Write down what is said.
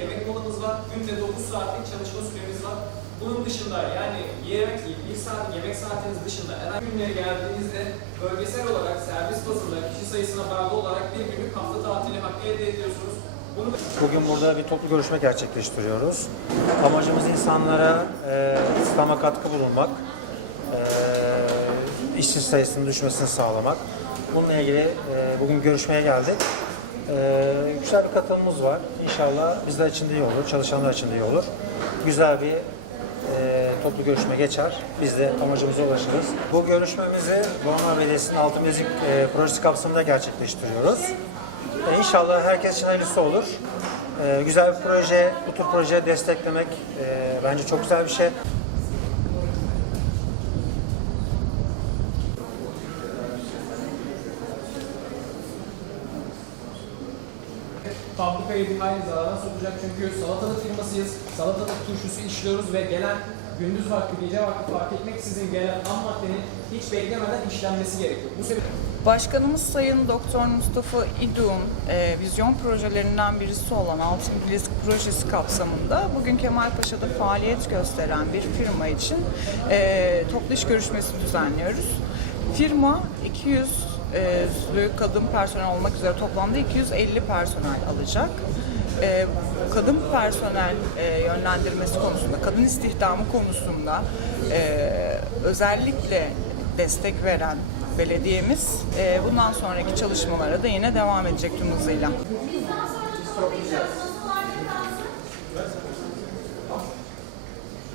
yemek molamız var. Günde 9 saatlik çalışma süremiz var. Bunun dışında yani yemek, bir saat yemek saatiniz dışında herhangi günlere geldiğinizde bölgesel olarak servis bazında kişi sayısına bağlı olarak bir günlük hafta tatili hakkı elde ediyorsunuz. Bugün burada bir toplu görüşme gerçekleştiriyoruz. Amacımız insanlara e, İslam'a katkı bulunmak, e, işsiz sayısının düşmesini sağlamak. Bununla ilgili e, bugün görüşmeye geldik. E, güzel bir katılımımız var. İnşallah bizler için de iyi olur, çalışanlar için de iyi olur. Güzel bir e, toplu görüşme geçer. Biz de amacımıza ulaşırız. Bu görüşmemizi Bornova Belediyesi'nin Altın Bilezik e, projesi kapsamında gerçekleştiriyoruz. E, İnşallah herkes için hayırlısı olur. E, güzel bir proje, bu tür projeye desteklemek e, bence çok güzel bir şey. Fabrikayı bir hayli zarara sokacak çünkü salatalık firmasıyız. Salatalık turşusu işliyoruz ve gelen gündüz vakti, gece vakti fark etmeksizin gelen ham maddenin hiç beklemeden işlenmesi gerekiyor. Bu sebeple Başkanımız Sayın Doktor Mustafa İduk'un e, vizyon projelerinden birisi olan Altın Bilezik projesi kapsamında bugün Kemalpaşa'da faaliyet gösteren bir firma için e, toplu iş görüşmesi düzenliyoruz. Firma 200 e, kadın personel olmak üzere toplamda 250 personel alacak. E, kadın personel e, yönlendirmesi konusunda, kadın istihdamı konusunda e, özellikle destek veren belediyemiz e, bundan sonraki çalışmalara da yine devam edecek tüm hızıyla.